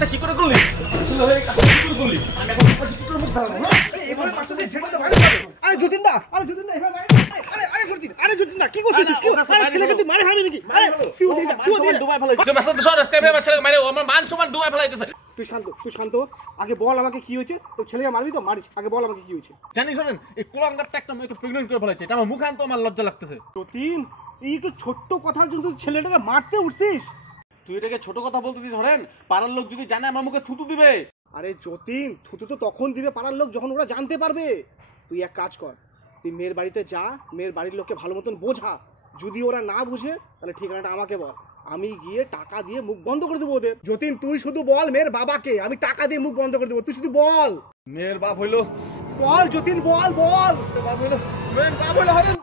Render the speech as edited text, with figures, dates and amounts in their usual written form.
কাজটা কি করে করলি? আসলে এই কাজটা কি করে করলি? আমি এখন কি করে মুখ ঢালবো? এভাবে মারতেছিস ছেলে তো ভালো হবে। আরে যতীন দা এভাবে মার। আরে যতীন দা কি করছিস? কি আরে ছেলেকে তুই মারে হারবি নাকি? আরে তুই ডুবাই ফেলাই। তুই মাস্টার তো সরাস তে আমার ছেলেকে মারে আমার মান সম্মান ডুবাই ফেলাইতেছে। তুই শান্ত আগে বল আমাকে কি হয়েছে? তোর ছেলেকে মারবি তো মারিস, আগে বল আমাকে কি হয়েছে। জানিস শোনেন এই কুলাঙ্গারটা একটা মেয়েকে প্রেগন্যান্ট করে ফেলাইছে, এটা আমার মুখ আনতে আমার লজ্জা লাগতেছে। যতীন এই একটু ছোট্ট কথার জন্য তুই ছেলেটাকে মারতে উঠছিস? তুই এটাকে ছোট কথা বলতে দিস হরেন? পাড়ার লোক যদি জানে আমার মুখে থুতু দিবে। আরে যতীন থুতু তো তখন দিবে পাড়ার লোক যখন ওরা জানতে পারবে। তুই এক কাজ কর, তুই মেয়ের বাড়িতে যা, মেয়ের বাড়ির লোককে ভালো মতন বোঝা। যদি ওরা না বুঝে তাহলে ঠিকানাটা আমাকে বল, আমি গিয়ে টাকা দিয়ে মুখ বন্ধ করে দেবো ওদের। যতীন তুই শুধু বল মেয়ের বাবাকে আমি টাকা দিয়ে মুখ বন্ধ করে দেবো, তুই শুধু বল। মেয়ের বাপ হইলো, বল যতীন বল। বাপ হইলো, মেয়ের বাপ হইলো হরেন